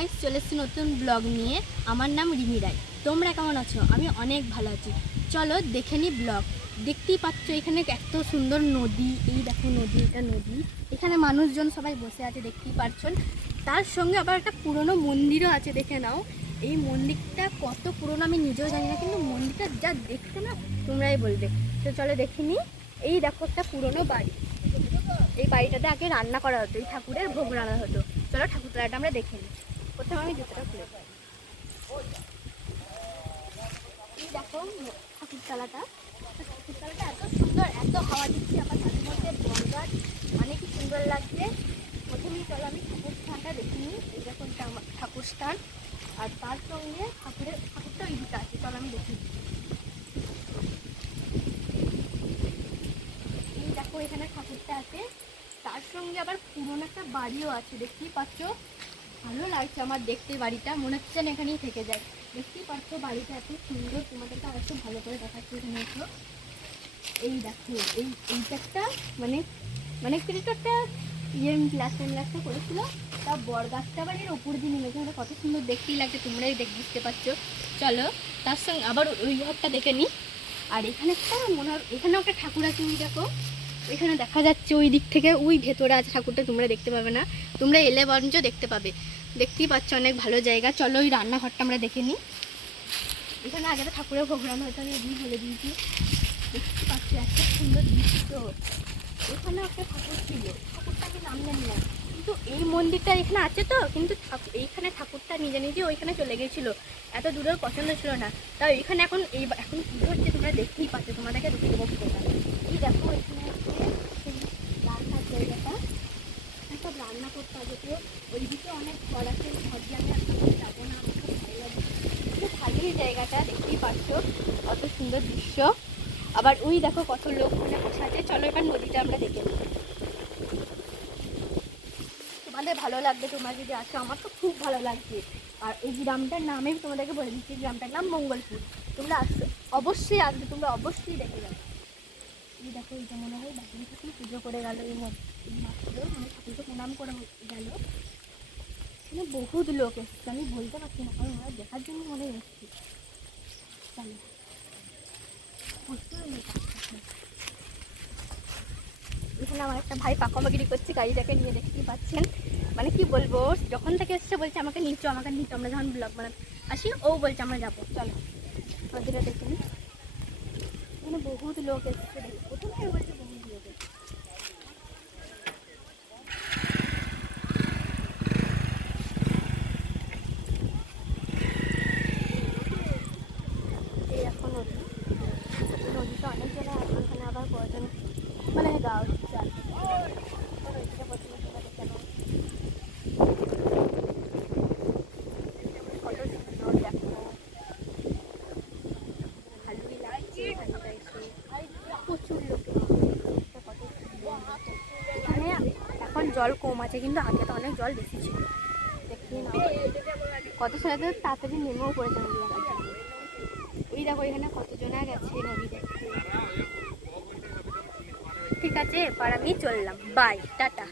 Guys, চলে এসেছি নতুন ব্লগ নিয়ে। আমার নাম রিমি রায়। তোমরা কেমন আছো? আমি অনেক ভালো আছি। চলো দেখে নি ব্লগ। দেখতেই পাচ্ছ এখানে এত সুন্দর নদী। এই দেখো নদী, এটা নদী। এখানে মানুষজন সবাই বসে আছে, দেখতেই পাচ্ছেন। তার সঙ্গে আবার একটা পুরনো মন্দিরও আছে, দেখে নাও। এই মন্দিরটা কত পুরনো আমি নিজেও জানি না, কিন্তু মন্দিরটা যা দেখতে না তোমরাই বলবে। তো চলো দেখে নি। এই দেখো একটা পুরনো বাড়ি। এই বাড়িটাতে আগে রান্না করা হতো, এই ঠাকুরের ভোগ রান্না হতো। চলো ঠাকুরতলাটা আমরা দেখে নিই। প্রথমে আমি জুতোটা খুলে পাই। এই দেখো ঠাকুরতলাটা। ঠাকুরতলাটা এত সুন্দর, এত হাওয়া দিচ্ছে, আবার তাদের মধ্যে বনগাছ, অনেক সুন্দর লাগছে। প্রথমেই চলো আমি ঠাকুর স্থানটা দেখে নিই। এই দেখো এটা আমার ঠাকুর স্থান, আর তার সঙ্গে ঠাকুরটা ওই দিকে আছে। চলো আমি দেখি। এই দেখো এখানে ঠাকুরটা আছে, তার সঙ্গে আবার পুরোনো একটা বাড়িও আছে, দেখতেই পাচ্ছ। ভালো লাগছে আমার দেখতে বাড়িটা, মনে হচ্ছে না এখানেই থেকে যায়। দেখতেই পাচ্ছ বাড়িটা এত সুন্দর, তোমাদেরকে আর একটু ভালো করে দেখাচ্ছি। এখানে এসো, এই দেখো এইটা একটা মানে মানে কিছু একটা লাস্ট টাইম করেছিল। তা বর গাছটা বাড়ির ওপর দিয়ে নেমেছে, ওটা কত সুন্দর দেখতেই লাগছে, তোমরাই বুঝতে পারছো। চলো তার সঙ্গে আবার ওই ঘরটা দেখে নিই। আর এখানে একটা মনে হয় এখানেও একটা ঠাকুর আছে, ওই দেখো ওইখানে দেখা যাচ্ছে, ওই দিক থেকে ওই ভেতরে আছে ঠাকুরটা, তোমরা দেখতে পাবে না, তোমরা এলে বরঞ্চ দেখতে পাবে। দেখতেই পাচ্ছ অনেক ভালো জায়গা। চলো ওই রান্নাঘরটা আমরা দেখে নিই। এখানে আগে তো ঠাকুরের ভোগ রান্না হয়তো আমি এদিকে বলে দিয়েছি। দেখতে পাচ্ছি এত সুন্দর দৃশ্য। এখানে একটা ঠাকুর ছিল, ঠাকুরটা আমি নাম জানি না, কিন্তু এই মন্দিরটা এখানে আছে তো, কিন্তু এইখানে ঠাকুরটা নিজে নিজে ওইখানে চলে গেছিলো, এত দূরেও পছন্দ ছিল না। তাই এখানে এখন এখন পুজো হচ্ছে, তোমরা দেখতেই পাচ্ছ, তোমাদেরকে দেখতে দেবো পুজোটা। এই দেখো এখানে হচ্ছে সেই রান্নার জায়গাটা, সব রান্না করতে হবে। তো ওইদিকে অনেক ঘর আছে, ঘর দিয়ে আমি এখন যাবো না, আমার খুব ভালো লাগে। খুব ভালোই জায়গাটা, দেখতেই পাচ্ছ কত সুন্দর দৃশ্য। আবার ওই দেখো কত লোক ওখানে বসে আছে। চলো এবার নদীটা আমরা দেখে নিই। তোমাদের ভালো লাগবে তোমরা যদি আসো, আমার তো খুব ভালো লাগছে। আর এই গ্রামটার নামে তোমাদেরকে বলে দিচ্ছি, গ্রামটার নাম মঙ্গলপুর। তোমরা আসো, অবশ্যই আসবে, তোমরা অবশ্যই দেখে যাবে। এই দেখো এইটা মনে হয় বাড়ি থেকে পুজো করে গেল, এই মাত্র মানে ঠাকুরকে প্রণাম করে গেল। এখানে বহুত লোক এসছে, আমি বলতে পারছি না, কারণ ওরা দেখার জন্য মনে এসছি। চলো এখানে আমার একটা ভাই পাকামাগিরি করছে গাড়িটাকে নিয়ে, দেখতেই পাচ্ছেন। মানে কি বলবো, যখন থেকে এসছে বলছে আমাকে নিচো, আমাকে নিচো। আমরা যখন ব্লগ বানাতে আসি ও বলছে আমরা যাবো। চলো নদীটা দেখে নিই। এখানে বহুত লোক এসছে, প্রথমে বলছে বহুত লোক এসছে। এই এখন নদীটা অনেক জায়গায় আছে, এখানে আবার কয়েকজন মানে গাও দিচ্ছে আর কেন কত সুন্দর দেখো, ভালোই লাগছে এখানটা এসে। প্রচুর লোক কত সুন্দর। এখানে এখন জল কম আছে, কিন্তু আগে তো অনেক জল বেশি ছিল। দেখি না কত সময় তাড়াতাড়ি নেমেও পড়েছে নদী দেখার জন্য। ওই দেখো এখানে কতজনা গেছে নদী দেখতে। ঠিক আছে, এবার আমি চললাম, বাই, টাটা।